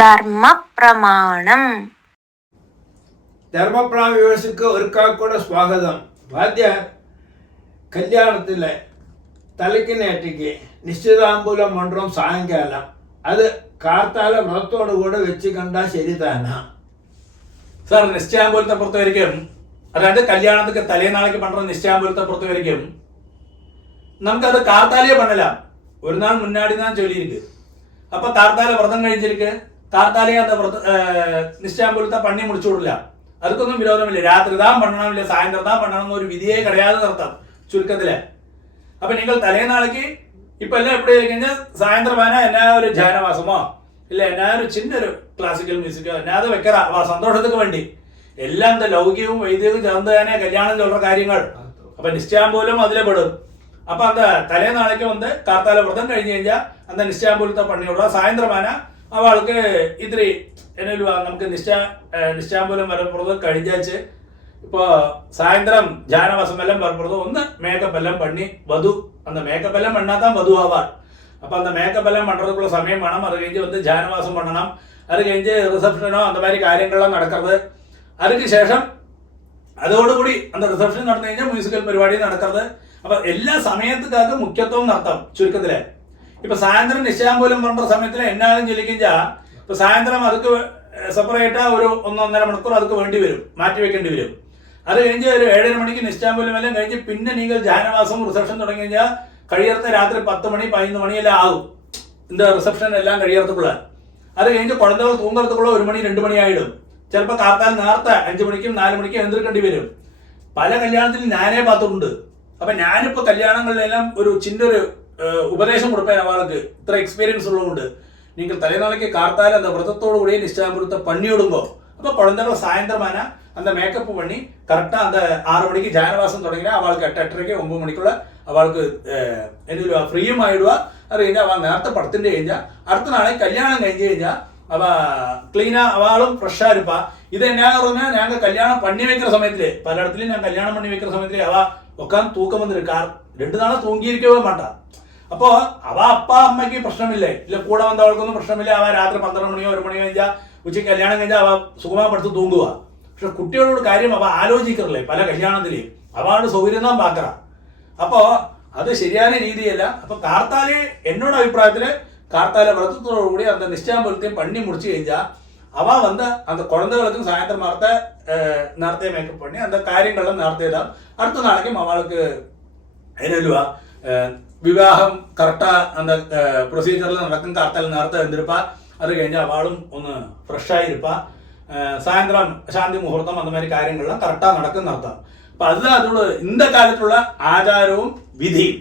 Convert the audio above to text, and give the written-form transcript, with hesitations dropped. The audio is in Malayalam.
ധർമ്മപ്രമാണം. ധർമ്മപ്രമാണ വ്യൂവേഴ്സിക്ക് ഒരിക്കൽ സ്വാഗതം. വാദ്യാർ കല്യാണത്തിലെ തലയ്ക്ക് നേറ്റിക്ക് നിശ്ചിതാമ്പൂലം മണ്ഡലം സായങ്കാലം അത് കാർത്താല വ്രതത്തോടുകൂടെ വെച്ച് കണ്ടാൽ ശരി തന്നെ സാർ. നിശ്ചയാമ്പൂലത്തെ പുറത്ത് വരിക്കും, അതായത് കല്യാണத்துக்கு തലേനാളേക്ക് പண்ற നിശ്ചയാമ്പൂലത്തെ പുറത്ത് വരിക്കും. നമുക്കത് കാർത്താലയെ பண்ணலாம், ഒരു നാൾ മുന്നാടി தான் சொல்லியிருக்கு. அப்ப கார்த்தால விரதம் கழிஞ்சிருக்கு, கார்த்தாலே அந்த நிச்சயாம்பூலத்தை பண்ணி முடிச்சு விடலாம். அதுക്കൊന്നും വിരോധമില്ല. രാത്രി தான் பண்ணணும், இல்லை சாயந்தரம் தான் பண்ணணும் ஒரு விதியே கிடையாது அர்த்தம் ചുരുക്കത്തില്. അപ്പൊ നിങ്ങൾ തലേനാളേക്ക് ഇപ്പൊ എല്ലാം എപ്പോഴും കഴിഞ്ഞാൽ സായന്ത്രം വേണ എന്നാ ഒരു ധ്യാനവാസമോ ഇല്ല എന്നാ ഒരു ചിന്നൊരു ക്ലാസിക്കൽ മ്യൂസിക്കോ എന്നാത് വെക്കറ സന്തോഷத்துக்கு വേണ്ടി എല്ലാം എന്താ ലൗകികവും വൈദികവും ചേർന്ന് തന്നെ കല്യാണം ചൊല്ലുന്ന കാര്യങ്ങൾ. അപ്പൊ നിശ്ചയാമ്പൂലം അതിലെ പെടും. അപ്പൊ அந்த തലേനാളേക്ക് വന്ന് കാർത്താല വ്രതം കഴിഞ്ഞ് കഴിഞ്ഞാൽ அந்த നിശ്ചയാമ്പൂലത്തെ പണിയുള്ള സായന്ത്രമാന അവൾക്ക് ഇത്തിരി എന്നൊരു നമുക്ക് നിശ്ചയാമ്പൂലം വരുന്നത് കഴിഞ്ഞാച്ച് இப்போ சாயந்தரம் ஜானவாசம் எல்லாம் வரும்போது ஒன்று மேக்கப் எல்லாம் பண்ணி வது அந்த மேக்கப் எல்லாம் பண்ணால் தான் வது ஆவார். அப்போ அந்த மேக்கப் எல்லாம் பண்ணுறதுக்குள்ள சமயம் வேணும். அது கழிஞ்சு வந்து ஜானவாசம் பண்ணணும், அது கழிஞ்சு ரிசப்ஷனோ அந்த மாதிரி കാര്യങ്ങളെല്ലാം നടക്കുന്നത്. അതിന് ശേഷം അതോടുകൂടി அந்த റിസപ്ഷൻ നടന്നു കഴിഞ്ഞാൽ മ്യൂസിക്കൽ പരിപാടി നടക്കുന്നത്. അപ്പൊ എല്ലാ സമയത്തുകാർക്ക് മുഖ്യത്വം നടത്താം ചുരുക്കത്തില്. ഇപ്പൊ സായന്ത്രം നിശ്ചയാമ്പൂലം പറഞ്ഞ സമയത്തിൽ എന്നാലും ചൊല്ലിക്കഴിഞ്ഞാൽ ഇപ്പൊ സായന്ത്രം അതൊക്കെ സെപ്പറേറ്റാ ഒരു 1-1.5 മണിക്കൂർ അതൊക്കെ വേണ്ടി വരും, മാറ്റി വെക്കേണ്ടി വരും. അത് കഴിഞ്ഞ് ഒരു 7:30 മണിക്ക് നിശ്ചയാമ്പൂലം എല്ലാം കഴിഞ്ഞ് പിന്നെ നിങ്ങൾ ജാനവാസവും റിസപ്ഷൻ തുടങ്ങി കഴിഞ്ഞാൽ കഴിയർത്ത രാത്രി 10 മണി 11 മണിയെല്ലാം ആകും இந்த റിസപ്ഷൻ എല്ലാം കഴിയർത്തുള്ള. അത് കഴിഞ്ഞ് കുഴന്തകൾ തൂങ്ങറത്തുള്ള 1 മണി 2 മണി ആയിടും. ചിലപ്പോൾ കാർത്താൽ നേരത്തെ 5 മണിക്കും 4 മണിക്കും എഴുന്നേൽക്കേണ്ടി വരും. പല കല്യാണത്തിലും ഞാനേ പാത്തിട്ടുണ്ട്. അപ്പൊ ഞാനിപ്പോ കല്യാണങ്ങളിലെല്ലാം ഒരു ചിന്നൊരു ഉപദേശം കൊടുക്കാൻ അവൾക്ക് ഇത്ര എക്സ്പീരിയൻസ് ഉള്ളതുകൊണ്ട് നിങ്ങൾ തലേനാളേക്ക് കാർത്താൽ அந்த വ്രതത്തോടു കൂടി നിശ്ചയാമ്പൂലത്തെ പണിയിടുമ്പോൾ അപ്പൊ കുഴന്തകൾ സായന്ത്രമാന அந்த மேக்கப் பண்ணி கரெக்டா அந்த 6 மணிக்கு ஜானவாசம் தொடங்கினா அவளுக்கு 8:30 9 மணிக்குள்ள அவளுக்கு എന്തെങ്കിലും ഫ്രീയും ആയിടുക. അത് കഴിഞ്ഞാൽ അവൾ നേരത്തെ പടത്തിന്റെ കഴിഞ്ഞാൽ അടുത്ത നാളെ കല്യാണം കഴിഞ്ഞ് കഴിഞ്ഞാൽ അവ ക്ലീനാ അവളും ഫ്രഷാ ഇരുപ്പാ. ഇത് എന്നാ പറഞ്ഞാൽ ഞങ്ങൾ കല്യാണം പണി വെക്കുന്ന സമയത്തില് പലയിടത്തിലും ഞാൻ കല്യാണം പണി വെക്കുന്ന സമയത്തില് അവ ഒക്കാൻ തൂക്കം വന്നിരിക്കാർ 2 നാളെ തൂങ്ങിയിരിക്കവേ മാട്ട. അപ്പോ അവ അപ്പ അമ്മയ്ക്ക് പ്രശ്നമില്ലേ, ഇല്ല കൂടെ വന്നവൾക്കൊന്നും പ്രശ്നമില്ല. അവ രാത്രി 12 മണിയോ 1 മണിയോ കഴിഞ്ഞാൽ ഉച്ചയ്ക്ക് കല്യാണം കഴിഞ്ഞാൽ അവ സുഖമാപ്പെടുത്ത് തൂങ്ങുക. പക്ഷെ കുട്ടികളോട് കാര്യം അവ ആലോചിക്കറില്ലേ പല കല്യാണത്തിലെയും അവളുടെ സൗകര്യം താൻ പാക്കറ. അപ്പോ അത് ശരിയായ രീതിയല്ല. അപ്പൊ കാർത്താലെ എന്നോട് അഭിപ്രായത്തില് കാർത്താല വ്രതത്തോടുകൂടി அந்த നിശ്ചയാമ്പൂലത്തെയും പണി മുടിച്ചു കഴിഞ്ഞാൽ അവ വന്ന് அந்த കുഴന്തകൾക്കും സായന്ത്രം നേരത്തെ മേക്കപ്പ് പണി அந்த കാര്യങ്ങളെല്ലാം നേരത്തെ ഇതാ. അടുത്ത നാളേക്കും അവൾക്ക് അതിനല്ലുവാ വിവാഹം കറക്റ്റാ அந்த പ്രൊസീജിയറിൽ നടക്കും. കാർത്താല നേരത്തെ വന്നിരുപ്പാ. അത് കഴിഞ്ഞാൽ അവളും ഒന്ന് ഫ്രഷായിരിപ്പാ. சாயந்தரம் சாந்தி முகூர்த்தம் அந்த மாதிரி காரியங்கள்லாம் கரெக்டாக நடக்குன்னு அர்த்தம். இப்போ அதுதான் அதோட இந்த காலத்துள்ள ஆச்சாரവും വിധിയും.